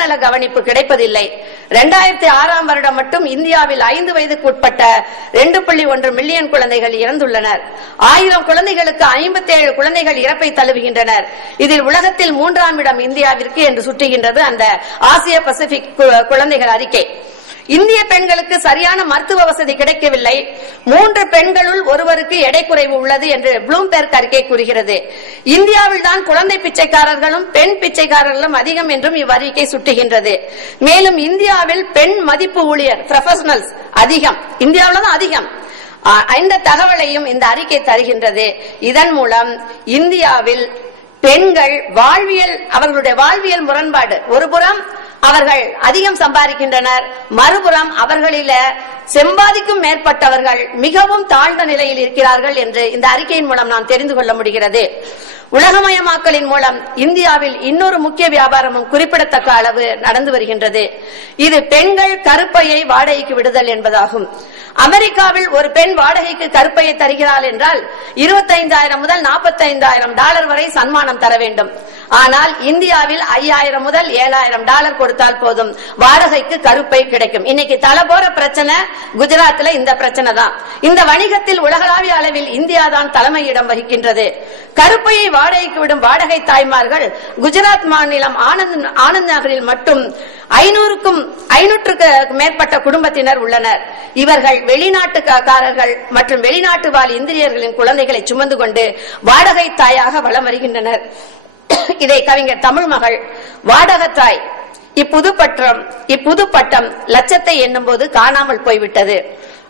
நல கவனிப்பு கிடைப்பதில்லை. இரண்டாயிரத்தி ஆறாம் வருடம் மட்டும் இந்தியாவில் ஐந்து வயதுக்குட்பட்ட ரெண்டு புள்ளி ஒன்று மில்லியன் குழந்தைகள் இறந்துள்ளனர். ஆயிரம் குழந்தைகளுக்கு ஐம்பத்தி ஏழு குழந்தைகள் இறப்பை தழுவுகின்றனர். இதில் உலகத்தில் மூன்றாம் இடம் இந்தியாவிற்கு என்று சுட்டுகின்றது அந்த ஆசிய பசிபிக் குழந்தைகள் அறிக்கை. இந்திய பெண்களுக்கு சரியான மருத்துவ வசதி கிடைக்கவில்லை. மூன்று பெண்களுள் ஒருவருக்கு எடை குறைவு உள்ளது என்று ப்ளூம்பெர்க் அறிக்கை கூறுகிறது. இந்தியாவில் தான் குழந்தை பிச்சைக்காரர்களும் பெண் பிச்சைக்காரர்களும் அதிகம் என்றும் இவ்வறிக்கை சுட்டுகின்றது. மேலும் இந்தியாவில் பெண் மதிப்பு ஊழியர் ப்ரொபஷனல்ஸ் அதிகம். இந்தியாவில் தான் அதிகம். இந்த தகவலையும் இந்த அறிக்கை தருகின்றது. இதன் மூலம் இந்தியாவில் பெண்கள் வாழ்வியல் அவர்களுடைய வாழ்வியல் முரண்பாடு ஒருபுறம் அவர்கள் அதிகம் சம்பாதிக்கின்றனர். மறுபுறம் அவர்களில செம்பாதிக்கும் மேற்பட்டவர்கள் மிகவும் தாழ்ந்த நிலையில் இருக்கிறார்கள் என்று இந்த அறிக்கையின் மூலம் நாம் தெரிந்து கொள்ள முடிகிறது. உலகமயமாக்கலின் மூலம் இந்தியாவில் இன்னொரு முக்கிய வியாபாரமும் குறிப்பிடத்தக்க அளவு நடந்து வருகின்றது. இது பெண்கள் கருப்பையை வாடகைக்கு விடுதல் என்பதாகும். அமெரிக்காவில் ஒரு பெண் வாடகைக்கு கருப்பையை தருகிறாள் என்றால் இருபத்தைந்தாயிரம் முதல் நாற்பத்தைந்தாயிரம் டாலர் வரை சன்மானம் தர வேண்டும். ஆனால் இந்தியாவில் ஐயாயிரம் முதல் ஏழாயிரம் டாலர் கொடுத்தால் போதும். வாடகைக்கு கருப்பை கிடைக்கும். இன்னைக்கு தலை போற பிரச்சனை குஜராத்ல இந்த பிரச்சனை தான். இந்த வணிகத்தில் உலகளாவிய அளவில் இந்தியா தான் தலைமையிடம் வகிக்கின்றது. கருப்பையை வாடகைக்கு விடும் வாடகை தாய்மார்கள் குஜராத் மாநிலம் ஆனந்த் ஆனந்த் நகரில் மட்டும் ஐநூறுக்கும் ஐநூற்றுக்கு மேற்பட்ட குடும்பத்தினர் உள்ளனர். இவர்கள் வெளிநாட்டுக்காரர்கள் மற்றும் வெளிநாட்டு வாழ் இந்திரியர்களின் குழந்தைகளை சுமந்து கொண்டு வாடகை தாயாக வளம் வருகின்றனர். இதை கவிஞர் தமிழ் மகள் வாடகத்தாய் இப்புது பட்டம் இப்புது பட்டம் லட்சத்தை எண்ணும் போது காணாமல் போய்விட்டது.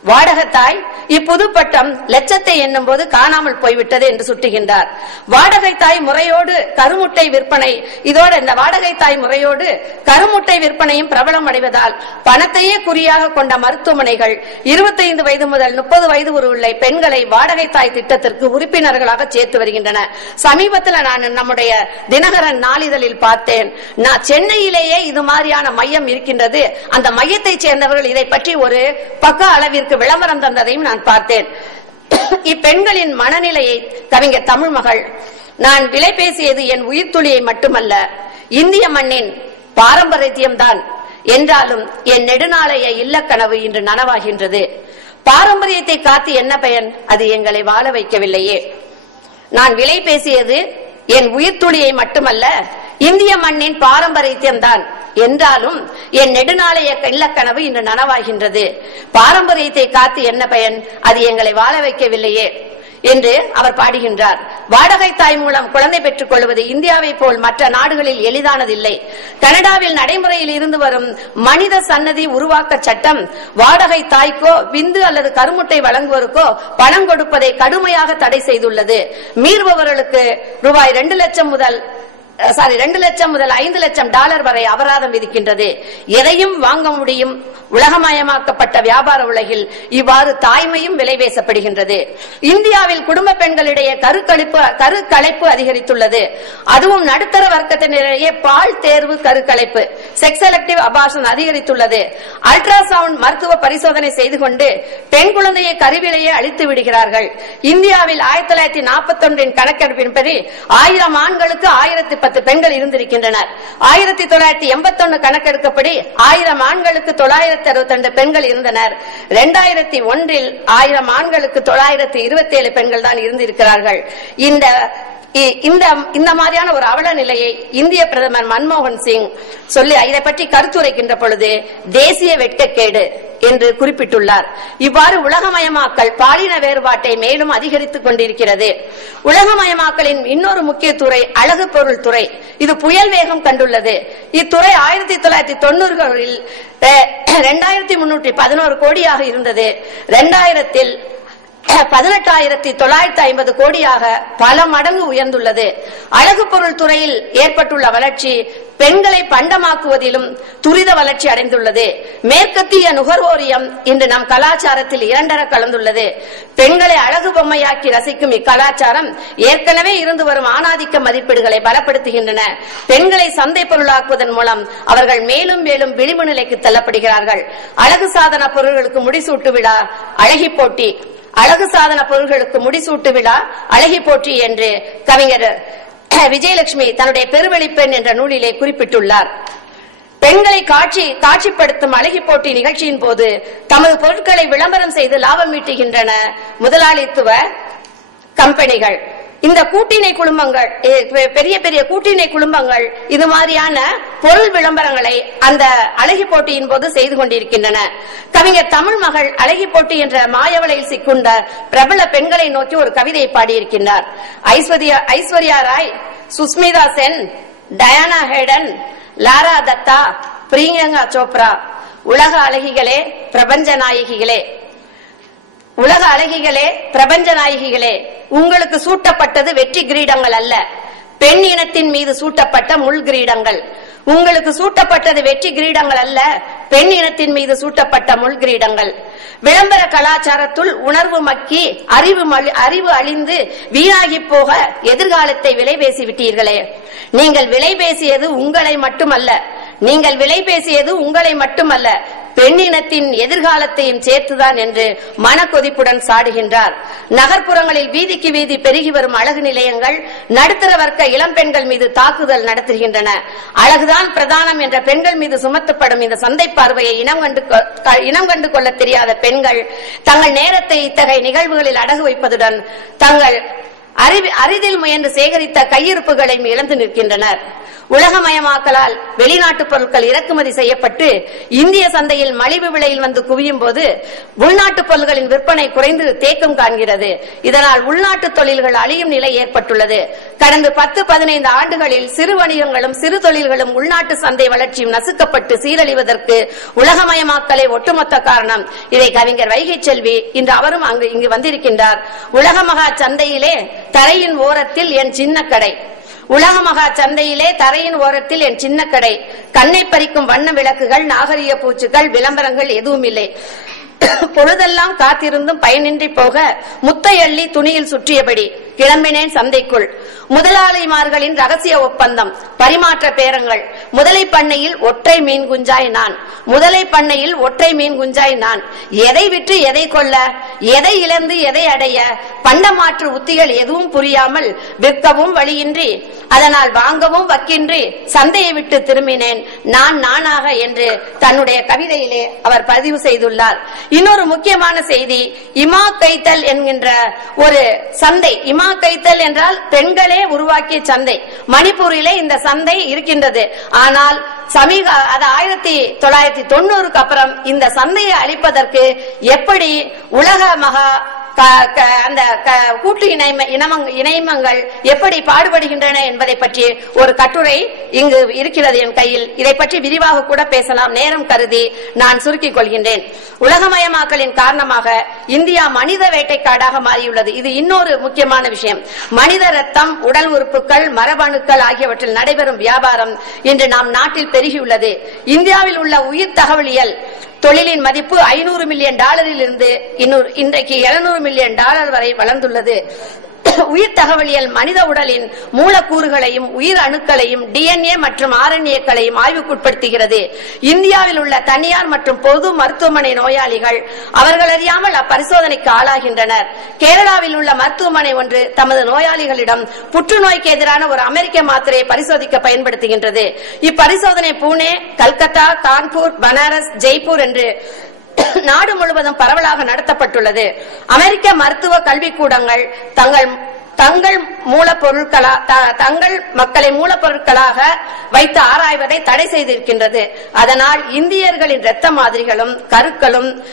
வாடகத்தாய் இப்புது பட்டம் லட்சத்தை எண்ணும் போது காணாமல் போய்விட்டது என்று சுட்டுகின்றார். வாடகை தாய் முறையோடு கருமுட்டை விற்பனை இதோட இந்த வாடகை தாய் முறையோடு கருமுட்டை விற்பனையும் பிரபலம் அடைவதால் பணத்தையே குறியாக கொண்ட மருத்துவமனைகள் இருபத்தைந்து வயது முதல் முப்பது வயது உள்ள பெண்களை வாடகை தாய் திட்டத்திற்கு உறுப்பினர்களாக சேர்த்து வருகின்றன. சமீபத்தில் நான் நம்முடைய தினகரன் நாளிதழில் பார்த்தேன். நான் சென்னையிலேயே இது மாதிரியான மையம் இருக்கின்றது. அந்த மையத்தை சேர்ந்தவர்கள் இதை பற்றி ஒரு பக்க அளவிற்கு விளம்பரம் தந்ததையும் நான் பார்த்தேன். இப்பெண்களின் மனநிலையை கவிஞர் தமிழ் மகள் நான் விலை பேசியது என் உயிர்த்துளியை மட்டுமல்ல இந்திய மண்ணின் பாரம்பரியத்தியம்தான் என்றாலும் என் நெடுநாளைய இல்லக்கனவு இன்று நனவாகின்றது. பாரம்பரியத்தை காத்து என்ன பயன்? அது எங்களை வாழ வைக்கவில்லையே. நான் விலை பேசியது என் உயிர்த்துளியை மட்டுமல்ல இந்திய மண்ணின் பாரம்பரியத்தியம்தான் என்றாலும் என் நெடுநாளைய இல்லக்கனவு இன்று நனவாகின்றது. பாரம்பரியத்தை காத்து என்ன பயன்? அது எங்களை வாழ வைக்கவில்லையே என்று அவர் பாடுகின்றார். வாடகை தாய் மூலம் குழந்தை பெற்றுக் கொள்வது இந்தியாவை போல் மற்ற நாடுகளில் எளிதானதில்லை. கனடாவில் நடைமுறையில் இருந்து வரும் மனித சன்னதி உருவாக்க சட்டம் வாடகை தாய்க்கோ விந்து அல்லது கருமுட்டை வழங்குவோருக்கோ பணம் கொடுப்பதை கடுமையாக தடை செய்துள்ளது. மீறுபவர்களுக்கு ரூபாய் இரண்டு லட்சம் முதல் சாரி ரெண்டு லட்சம் முதல் ஐந்து லட்சம் டாலர் வரை அபராதம் விதிக்கின்றது. எதையும் வாங்க முடியும் உலகமயமாக்கப்பட்ட வியாபார உலகில் இவ்வாறு தாய்மையும் விலைபேசப்படுகின்றது இந்தியாவில் குடும்ப பெண்களிடையே கருக்கழிப்பு கருக்கலைப்பு அதிகரித்துள்ளது. அதுவும் நடுத்தர வர்க்கத்தினரிடையே பால் தேர்வு கருக்கலைப்பு செக்ஸ் எலக்டிவ் அபார்ஷன் அதிகரித்துள்ளது. அல்ட்ராசவுண்ட் மருத்துவ பரிசோதனை செய்து கொண்டு பெண் குழந்தையை கருவிலேயே அழித்து விடுகிறார்கள். இந்தியாவில் ஆயிரத்தி தொள்ளாயிரத்தி நாற்பத்தி ஒன்றின் கணக்கெடுப்பின்படி ஆயிரம் ஆண்களுக்கு ஆயிரத்தி பத்து பெண்கள் இருந்திருக்கின்றனர். ஆயிரத்தி தொள்ளாயிரத்தி எண்பத்தி ஒன்னு கணக்கெடுக்கப்படி ஆயிரம் ஆண்களுக்கு தொள்ளாயிரத்தி அறுபத்தி ரெண்டு பெண்கள் இருந்தனர். இரண்டாயிரத்தி ஒன்றில் ஆயிரம் ஆண்களுக்கு தொள்ளாயிரத்தி இருபத்தி ஏழு பெண்கள் தான் இருந்திருக்கிறார்கள். இந்த இந்த இந்த மாதிரியான ஒரு அவல நிலையை இந்திய பிரதமர் மன்மோகன் சிங் சொல்லி இதை பற்றி கருத்துரைக்கின்ற பொழுது தேசிய வெட்கக்கேடு என்று குறிப்பிட்டுள்ளார். இவ்வாறு உலகமயமாக்கல் பாலின வேறுபாட்டை மேலும் அதிகரித்துக் கொண்டிருக்கிறது. உலகமயமாக்கலின் இன்னொரு முக்கிய துறை அழகு பொருள் துறை. இது புயல் வேகம் கண்டுள்ளது. இத்துறை ஆயிரத்தி தொள்ளாயிரத்தி தொண்ணூறுகளில் இரண்டாயிரத்தி முன்னூற்றி பதினோரு கோடியாக இருந்தது. இரண்டாயிரத்தில் பதினெட்டாயிரத்தி தொள்ளாயிரத்தி ஐம்பது கோடியாக பல மடங்கு உயர்ந்துள்ளது. அழகு பொருள் துறையில் ஏற்பட்டுள்ள வளர்ச்சி பெண்களை பண்டமாக்குவதிலும் துரித வளர்ச்சி அடைந்துள்ளது. மேற்கத்திய நுகர்வோரியம் இன்று நம் கலாச்சாரத்தில் இரண்டர கலந்துள்ளது. பெண்களை அழகு பொம்மையாக்கி ரசிக்கும் இக்கலாச்சாரம் ஏற்கனவே இருந்து வரும் ஆணாதிக்க மதிப்பீடுகளை பலப்படுத்துகின்றன. பெண்களை சந்தை பொருளாக்குவதன் மூலம் அவர்கள் மேலும் மேலும் விளிம்பு நிலைக்கு தள்ளப்படுகிறார்கள். அழகு சாதன பொருள்களுக்கு முடிசூட்டு விழா அழகி போட்டி. அழகு சாதன பொருள்களுக்கு முடிசூட்டு விழா அழகி போட்டி என்று கவிஞர் விஜயலட்சுமி தன்னுடைய பெருவெளிப்பெண் என்ற நூலிலே குறிப்பிட்டுள்ளார். பெண்களை காட்சி காட்சிப்படுத்தும் அழகி போட்டி நிகழ்ச்சியின் போது தமது பொருட்களை விளம்பரம் செய்து லாபம் ஈட்டுகின்றன முதலாளித்துவ கம்பெனிகள். இந்த கூட்டிணை குழுமங்கள் பெரிய பெரிய கூட்டிணை குழுமங்கள் இது மாதிரியான பொருள் விளம்பரங்களை அந்த அழகி போட்டியின் போது செய்து கொண்டிருக்கின்றன. கவிஞர் தமிழ் மகள் அழகி போட்டி என்ற மாயவலையில் சிக்குண்ட பிரபல பெண்களை நோக்கி ஒரு கவிதையை பாடியிருக்கின்றார். Aishwarya Aishwarya Rai Sushmita Sen Diana Hayden Lara Dutta Priyanka Chopra உலக அழகிகளே பிரபஞ்ச நாயகிகளே. உலக அழகிகளே பிரபஞ்ச நாயகிகளே. உங்களுக்கு சூட்டப்பட்டது வெற்றி கிரீடங்கள் அல்ல. பெண் இனத்தின் மீது சூட்டப்பட்ட முள் கிரீடங்கள். உங்களுக்கு சூட்டப்பட்டது வெற்றி கிரீடங்கள் அல்ல பெண் இனத்தின் மீது சூட்டப்பட்ட முள் கிரீடங்கள். விளம்பர கலாச்சாரத்துள் உணர்வு மக்கி அறிவு மலி- அறிவு அழிந்து வீணாகி போக எதிர்காலத்தை விலை பேசி விட்டீர்களே நீங்கள் விலை பேசியது உங்களை மட்டுமல்ல. நீங்கள் விலை பேசியது உங்களை மட்டுமல்ல. பெண்ணினத்தின் எதிர்காலத்தையும் சேர்த்துதான் என்று மனக்கொதிப்புடன் சாடுகின்றார். நகர்ப்புறங்களில் வீதிக்கு வீதி பெருகி வரும் அழகு நிலையங்கள் நடுத்தர வர்க்க இளம்பெண்கள் மீது தாக்குதல் நடத்துகின்றன. அழகுதான் பிரதானம் என்ற பெண்கள் மீது சுமத்தப்படும் இந்த சந்தை பார்வையை இனம் கண்டு கொ- இனம் கண்டு கொள்ள தெரியாத பெண்கள் தங்கள் நேரத்தை இத்தகைய நிகழ்வுகளில் அடகு வைப்பதுடன் தங்கள் அறிவி- அரிதில் முயன்று சேகரித்த கையிருப்புகளையும் இழந்து நிற்கின்றனர். உலகமயமாக்கலால் வெளிநாட்டு பொருட்கள் இறக்குமதி செய்யப்பட்டு இந்திய சந்தையில் மலிவு விலையில் வந்து குவியும் போது உள்நாட்டு பொருட்களின் விற்பனை குறைந்து தேக்கம் காண்கிறது. இதனால் உள்நாட்டு தொழில்கள் அழியும் நிலை ஏற்பட்டுள்ளது. கடந்த பத்து பதினைந்து ஆண்டுகளில் சிறு வணிகங்களும் சிறு தொழில்களும் உள்நாட்டு சந்தை வளர்ச்சியும் நசுக்கப்பட்டு சீரழிவதற்கு உலகமயமாக்கலே ஒட்டுமொத்த காரணம். இதை கவிஞர் வைகை செல்வி இன்று அவரும் அங்கு இங்கு வந்திருக்கின்றார். உலக மகா சந்தையிலே தரையின் ஓரத்தில் என் சின்ன கடை உலக மகா சந்தையிலே தரையின் ஓரத்தில் என் சின்ன கடை கண்ணை பறிக்கும் வண்ண விளக்குகள் நாகரிக பூச்சுகள் விளம்பரங்கள் எதுவும் இல்லை பொழுதெல்லாம் காத்திருந்தும் பயனின்றி போக முத்தையள்ளி துணியில் சுற்றியபடி கிளம்பினேன் சந்தைக்குள். முதலாளிமார்களின் ரகசிய ஒப்பந்தம் பரிமாற்ற பேரங்கள். முதலை பண்ணையில் ஒற்றை மீன் குஞ்சாய் நான். முதலை பண்ணையில் ஒற்றை மீன் குஞ்சாய் நான். எதை விற்று எதை கொள்ள எதை இழந்து எதை அடைய பண்டமாற்று உத்திகள் எதுவும் புரியாமல் விற்கவும் வழியின்றி அதனால் வாங்கவும் வக்கின்றி சந்தையை விட்டு திரும்பினேன். நான் நானாக என்று தன்னுடைய கவிதையிலே அவர் பதிவு செய்துள்ளார். இன்னொரு முக்கியமான செய்தி. இமா கைத்தல் என்கின்ற ஒரு சந்தை. இமா கைத்தல் என்றால் பெண்களே உருவாக்கிய சந்தை. மணிப்பூரிலே இந்த சந்தை இருக்கின்றது. ஆனால் சமீக அது ஆயிரத்தி தொள்ளாயிரத்தி தொண்ணூறுக்கு அப்புறம் இந்த சந்தையை அழிப்பதற்கு எப்படி உலக மகா அந்த க- கூட்டு இணைம இனமங்- இணைமங்கள் எப்படி பாடுபடுகின்றன என்பதை பற்றி ஒரு கட்டுரை இங்கு இருக்கிறது என் கையில். இதை பற்றி விரிவாக கூட பேசலாம். நேரம் கருதி நான் சுருக்கிக் கொள்கின்றேன். உலகமயமாக்கலின் காரணமாக இந்தியா மனித வேட்டைக்காடாக மாறியுள்ளது. இது இன்னொரு முக்கியமான விஷயம். மனித ரத்தம் உடல் உறுப்புகள் மரபணுக்கள் ஆகியவற்றில் நடைபெறும் வியாபாரம் இன்று நாம் நாட்டில் பெருகியுள்ளது. இந்தியாவில் உள்ள உயிர் தகவலியல் தொழிலின் மதிப்பு ஐநூறு மில்லியன் டாலரில் இருந்து இன்னொரு இன்றைக்கு 700 மில்லியன் டாலர் வரை வளர்ந்துள்ளது. உயிர் தகவலியல் மனித உடலின் மூலக்கூறுகளையும் உயிர் அணுக்களையும் டிஎன்ஏ மற்றும் ஆர்என்ஏக்களையும் ஆய்வுக்குட்படுத்துகிறது. இந்தியாவில் உள்ள தனியார் மற்றும் பொது மருத்துவமனை நோயாளிகள் அவர்கள் அறியாமல் அப்பரிசோதனைக்கு ஆளாகின்றனர். கேரளாவில் உள்ள மருத்துவமனை ஒன்று தமது நோயாளிகளிடம் புற்றுநோய்க்கு எதிரான ஒரு அமெரிக்க மாத்திரையை பரிசோதிக்க பயன்படுத்துகின்றது. இப்பரிசோதனை புனே கல்கத்தா கான்பூர் பனாரஸ் ஜெய்ப்பூர் என்று நாடு முழுவதும் பரவலாக நடத்தப்பட்டுள்ளது. அமெரிக்க மருத்துவ கல்விக்கூடங்கள் தங்கள் தங்கள் மூலப்பொருட்களா த- தங்கள் மக்களை மூலப்பொருட்களாக வைத்து ஆராய்வதை தடை செய்திருக்கின்றது. அதனால் இந்தியர்களின் இரத்த மாதிரிகளும் கருக்களும்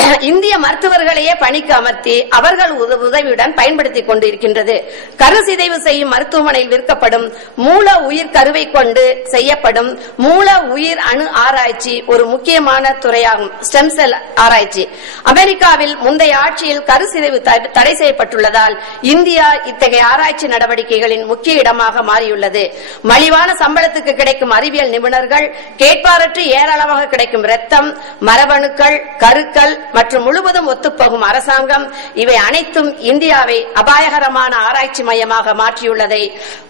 இந்திய மருத்துவர்களையே பணிக்கு அமர்த்தி அவர்கள் உதவியுடன் பயன்படுத்திக் கொண்டிருக்கின்றது. கரு சிதைவு செய்யும் மருத்துவமனையில் விற்கப்படும் மூல உயிர் கருவை கொண்டு செய்யப்படும் மூல உயிர் அணு ஆராய்ச்சி ஒரு முக்கியமான துறையாகும். ஸ்டெம் செல் ஆராய்ச்சி. அமெரிக்காவில் முந்தைய ஆட்சியில் கரு சிதைவு தடை செய்யப்பட்டுள்ளதால் இந்தியா இத்தகைய ஆராய்ச்சி நடவடிக்கைகளின் முக்கிய இடமாக மாறியுள்ளது. மலிவான சம்பளத்துக்கு கிடைக்கும் அறிவியல் நிபுணர்கள் கேட்பாரற்று ஏராளமாக கிடைக்கும் ரத்தம் மரபணுக்கள் கருக்கள் மற்றும் முழுவதும் ஒத்துப்போகும் அரசாங்கம் இவை அனைத்தும் இந்தியாவை அபாயகரமான ஆராய்ச்சி மையமாக மாற்றியுள்ளதை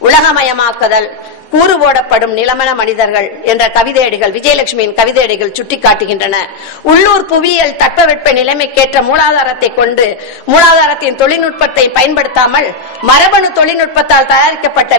உலகமயமாக்குதல் கூறு போடப்படும் நிலமன மனிதர்கள் என்ற கவிதையடிகள் விஜயலட்சுமியின் கவிதையடிகள் சுட்டிக்காட்டுகின்றன. உள்ளூர் புவியியல் தட்பவெட்ப நிலைமைக்கேற்ற மூலாதாரத்தை கொண்டு மூலாதாரத்தின் தொழில்நுட்பத்தை பயன்படுத்தாமல் மரபணு தொழில்நுட்பத்தால் தயாரிக்கப்பட்ட